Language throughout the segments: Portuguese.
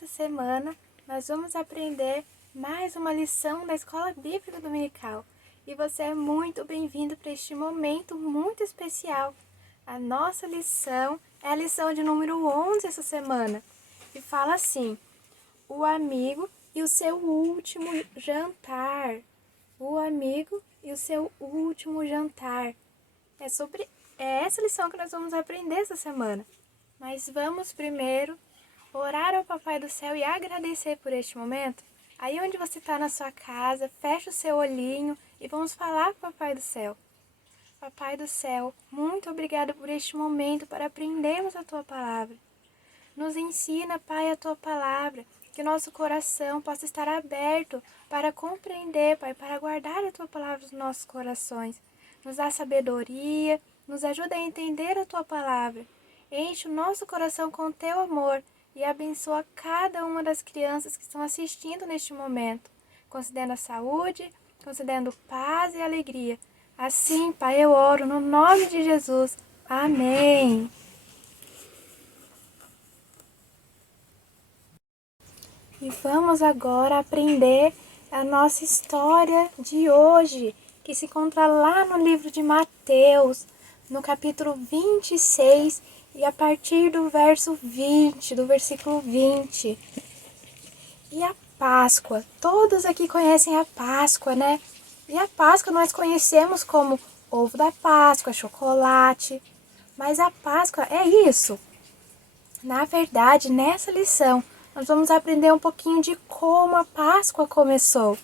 Nesta semana, nós vamos aprender mais uma lição da Escola Bíblica Dominical. E você é muito bem-vindo para este momento muito especial. A nossa lição é a lição de número 11 essa semana. E fala assim: o amigo e o seu último jantar. O amigo e o seu último jantar. É essa lição que nós vamos aprender essa semana. Mas vamos primeiro orar ao Papai do Céu e agradecer por este momento. Aí onde você está na sua casa, fecha o seu olhinho e vamos falar com o Papai do Céu. Papai do Céu, muito obrigado por este momento para aprendermos a Tua Palavra. Nos ensina, Pai, a Tua Palavra, que nosso coração possa estar aberto para compreender, Pai, para guardar a Tua Palavra nos nossos corações. Nos dá sabedoria, nos ajuda a entender a Tua Palavra. Enche o nosso coração com Teu amor e abençoa cada uma das crianças que estão assistindo neste momento, concedendo a saúde, concedendo paz e alegria. Assim, Pai, eu oro no nome de Jesus. Amém. E vamos agora aprender a nossa história de hoje, que se encontra lá no livro de Mateus, no capítulo 26, e a partir do verso 20, do versículo 20. E a Páscoa, todos aqui conhecem a Páscoa, né? E a Páscoa nós conhecemos como ovo da Páscoa, chocolate, mas a Páscoa é isso. Na verdade, nessa lição, nós vamos aprender um pouquinho de como a Páscoa começou.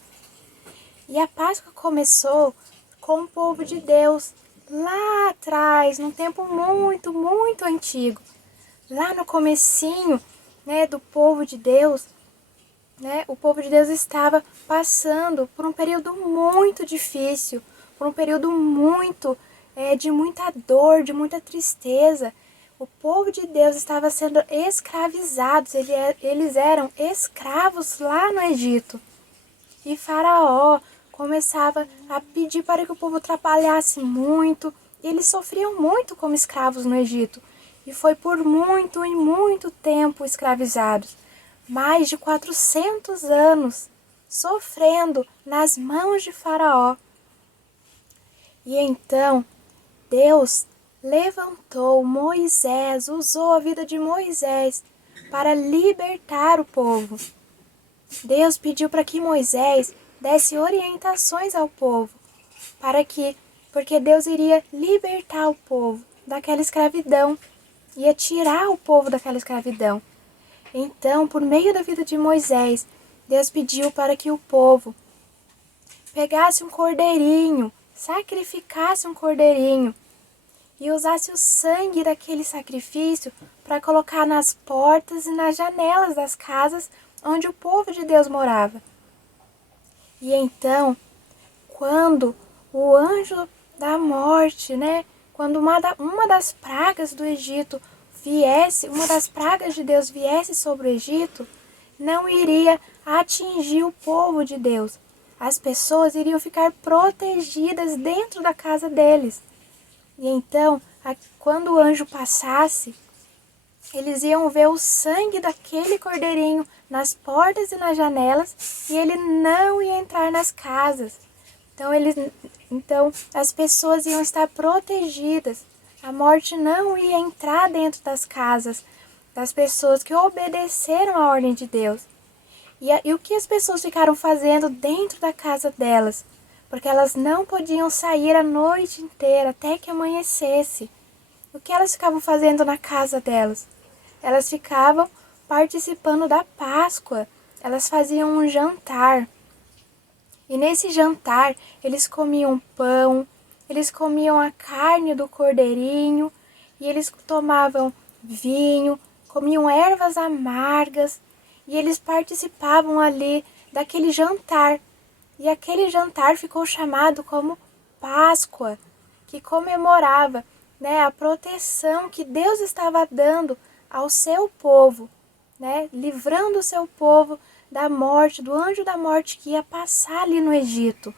E a Páscoa começou com o povo de Deus, lá atrás, num tempo muito, muito antigo. Lá no comecinho, né, do povo de Deus, né, o povo de Deus estava passando por um período muito difícil, por um período de muita dor, de muita tristeza. O povo de Deus estava sendo escravizados, eles eram escravos lá no Egito. E Faraó começava a pedir para que o povo trabalhasse muito, e eles sofriam muito como escravos no Egito. E foi por muito e muito tempo escravizados, mais de 400 anos, sofrendo nas mãos de Faraó. E então, Deus levantou Moisés, usou a vida de Moisés para libertar o povo. Deus pediu para que Moisés desse orientações ao povo, porque Deus iria libertar o povo daquela escravidão, ia tirar o povo daquela escravidão. Então, por meio da vida de Moisés, Deus pediu para que o povo pegasse um cordeirinho, sacrificasse um cordeirinho e usasse o sangue daquele sacrifício para colocar nas portas e nas janelas das casas onde o povo de Deus morava. E então, quando o anjo da morte, né, quando uma das pragas do Egito viesse, uma das pragas de Deus viesse sobre o Egito, não iria atingir o povo de Deus. As pessoas iriam ficar protegidas dentro da casa deles. E então, quando o anjo passasse, eles iam ver o sangue daquele cordeirinho nas portas e nas janelas, e ele não ia entrar nas casas. Então as pessoas iam estar protegidas. A morte não ia entrar dentro das casas das pessoas que obedeceram à ordem de Deus. E o que as pessoas ficaram fazendo dentro da casa delas? Porque elas não podiam sair a noite inteira até que amanhecesse. O que elas ficavam fazendo na casa delas? Elas ficavam participando da Páscoa. Elas faziam um jantar. E nesse jantar, eles comiam pão, eles comiam a carne do cordeirinho, e eles tomavam vinho, comiam ervas amargas, e eles participavam ali daquele jantar. E aquele jantar ficou chamado como Páscoa, que comemorava, né, a proteção que Deus estava dando ao seu povo, né, livrando o seu povo da morte, do anjo da morte que ia passar ali no Egito,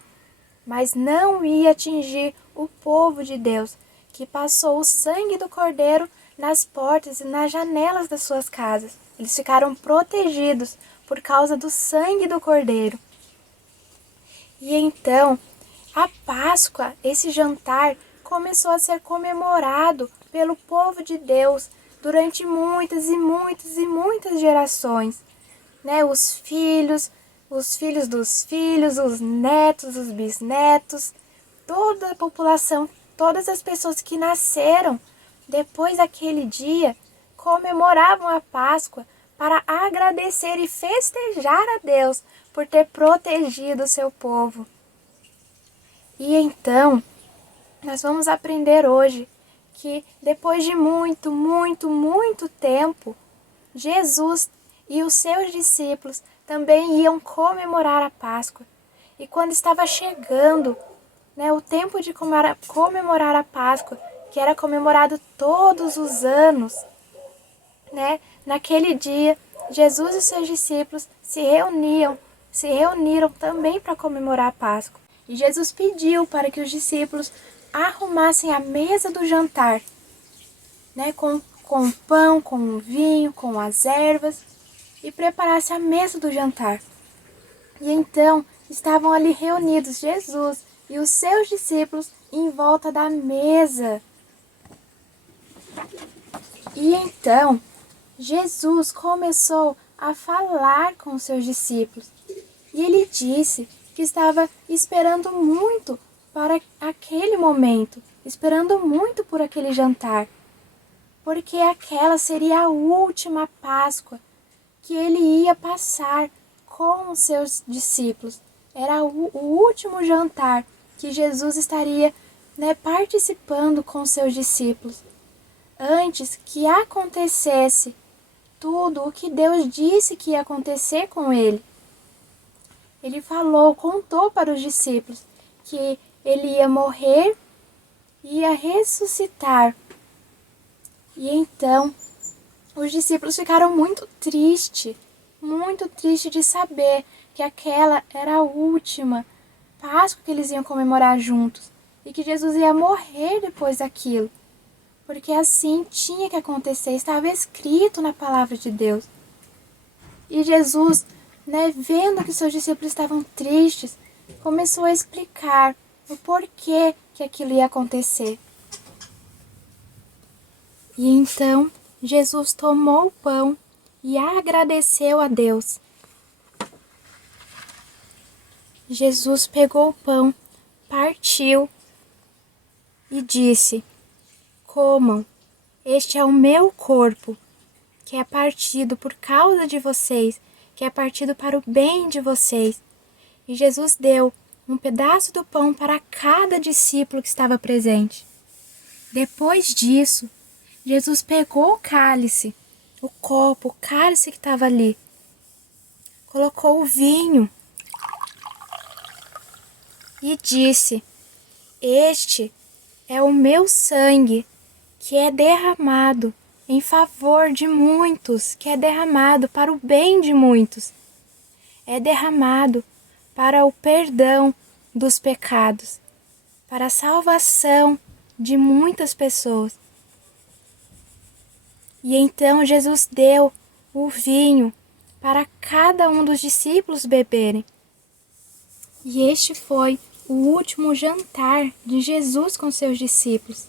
mas não ia atingir o povo de Deus, que passou o sangue do cordeiro nas portas e nas janelas das suas casas. Eles ficaram protegidos por causa do sangue do Cordeiro. E então, a Páscoa, esse jantar, começou a ser comemorado pelo povo de Deus durante muitas e muitas e muitas gerações, né? Os filhos dos filhos, os netos, os bisnetos, toda a população, todas as pessoas que nasceram depois daquele dia comemoravam a Páscoa para agradecer e festejar a Deus por ter protegido o seu povo. E então, nós vamos aprender hoje que depois de muito, muito, muito tempo, Jesus e os seus discípulos também iam comemorar a Páscoa. E quando estava chegando, né, o tempo de comemorar a Páscoa, que era comemorado todos os anos, né, naquele dia, Jesus e seus discípulos se reuniram também para comemorar a Páscoa. E Jesus pediu para que os discípulos arrumassem a mesa do jantar, né, com o pão, com o vinho, com as ervas, e preparasse a mesa do jantar. E então estavam ali reunidos Jesus e os seus discípulos em volta da mesa. E então Jesus começou a falar com os seus discípulos. E ele disse que estava esperando muito para aquele momento, esperando muito por aquele jantar, porque aquela seria a última Páscoa que ele ia passar com os seus discípulos. Era o último jantar que Jesus estaria, né, participando com os seus discípulos. Antes que acontecesse tudo o que Deus disse que ia acontecer com ele. Ele contou para os discípulos que ele ia morrer e ia ressuscitar. E então, os discípulos ficaram muito tristes de saber que aquela era a última Páscoa que eles iam comemorar juntos e que Jesus ia morrer depois daquilo. Porque assim tinha que acontecer, estava escrito na palavra de Deus. E Jesus, né, vendo que seus discípulos estavam tristes, começou a explicar o porquê que aquilo ia acontecer. E então Jesus tomou o pão e agradeceu a Deus. Jesus pegou o pão, partiu e disse: comam, este é o meu corpo, que é partido por causa de vocês, que é partido para o bem de vocês. E Jesus deu um pedaço do pão para cada discípulo que estava presente. Depois disso, Jesus pegou o cálice, o copo, o cálice que estava ali, colocou o vinho e disse: este é o meu sangue, que é derramado em favor de muitos, que é derramado para o bem de muitos. É derramado para o perdão dos pecados, para a salvação de muitas pessoas. E então Jesus deu o vinho para cada um dos discípulos beberem. E este foi o último jantar de Jesus com seus discípulos.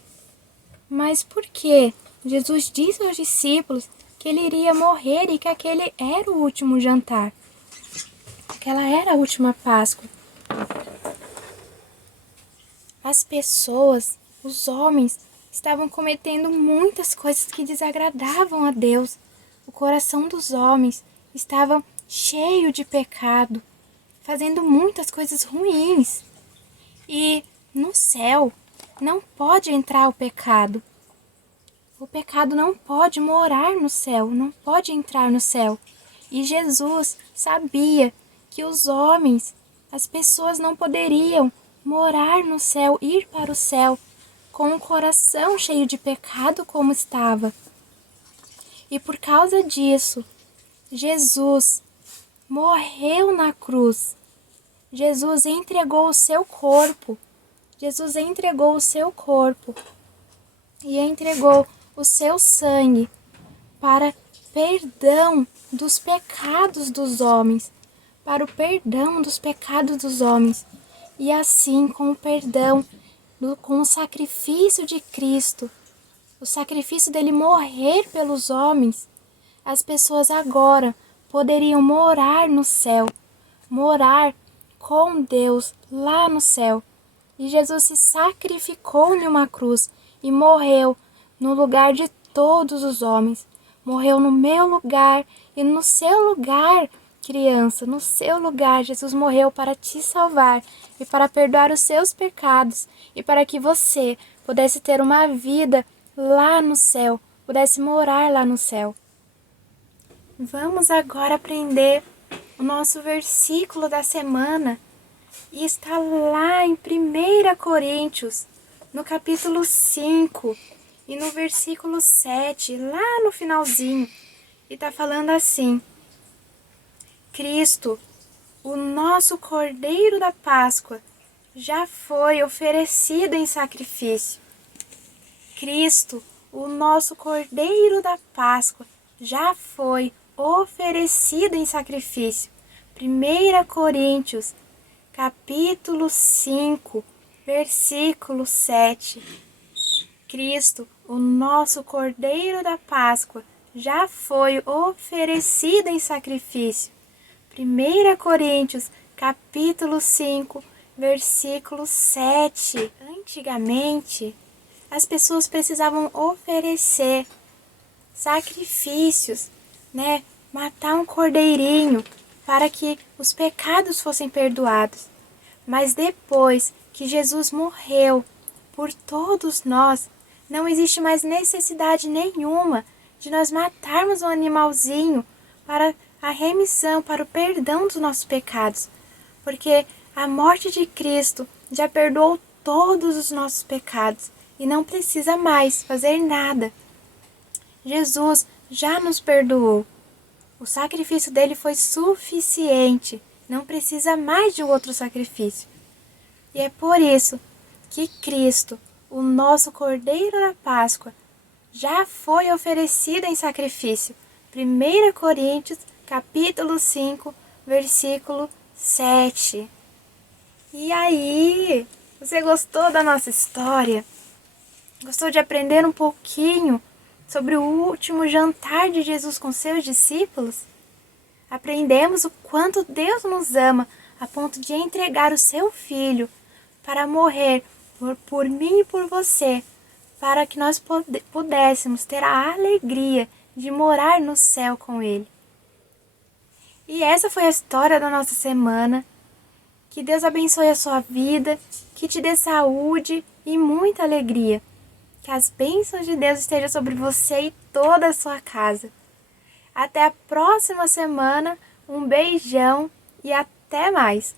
Mas por que Jesus disse aos discípulos que ele iria morrer e que aquele era o último jantar? Aquela era a última Páscoa. As pessoas, os homens, estavam cometendo muitas coisas que desagradavam a Deus. O coração dos homens estava cheio de pecado, fazendo muitas coisas ruins. E no céu não pode entrar o pecado. O pecado não pode morar no céu, não pode entrar no céu. E Jesus sabia que os homens, as pessoas não poderiam morar no céu, ir para o céu, com o coração cheio de pecado como estava. E por causa disso, Jesus morreu na cruz. Jesus entregou o seu corpo. Jesus entregou o seu corpo e entregou o seu sangue para perdão dos pecados dos homens, para o perdão dos pecados dos homens. E assim, com o perdão, com o sacrifício de Cristo, o sacrifício dele morrer pelos homens, as pessoas agora poderiam morar no céu, morar com Deus lá no céu. E Jesus se sacrificou em uma cruz e morreu no lugar de todos os homens. Morreu no meu lugar e no seu lugar, criança, no seu lugar. Jesus morreu para te salvar e para perdoar os seus pecados e para que você pudesse ter uma vida lá no céu, pudesse morar lá no céu. Vamos agora aprender o nosso versículo da semana. E está lá em 1 Coríntios, no capítulo 5 e no versículo 7, lá no finalzinho. E está falando assim: Cristo, o nosso Cordeiro da Páscoa, já foi oferecido em sacrifício. Cristo, o nosso Cordeiro da Páscoa, já foi oferecido em sacrifício. 1 Coríntios, capítulo 5, versículo 7. Cristo, o nosso Cordeiro da Páscoa, já foi oferecido em sacrifício. 1 Coríntios, capítulo 5, versículo 7. Antigamente, as pessoas precisavam oferecer sacrifícios, matar um cordeirinho para que os pecados fossem perdoados. Mas depois que Jesus morreu por todos nós, não existe mais necessidade nenhuma de nós matarmos um animalzinho para a remissão, para o perdão dos nossos pecados. Porque a morte de Cristo já perdoou todos os nossos pecados e não precisa mais fazer nada. Jesus já nos perdoou. O sacrifício dele foi suficiente. Não precisa mais de outro sacrifício. E é por isso que Cristo, o nosso Cordeiro da Páscoa, já foi oferecido em sacrifício. 1 Coríntios, capítulo 5, versículo 7. E aí, você gostou da nossa história? Gostou de aprender um pouquinho sobre o último jantar de Jesus com seus discípulos? Aprendemos o quanto Deus nos ama a ponto de entregar o seu Filho para morrer por mim e por você, para que nós pudéssemos ter a alegria de morar no céu com Ele. E essa foi a história da nossa semana. Que Deus abençoe a sua vida, que te dê saúde e muita alegria. Que as bênçãos de Deus estejam sobre você e toda a sua casa. Até a próxima semana, um beijão e até mais!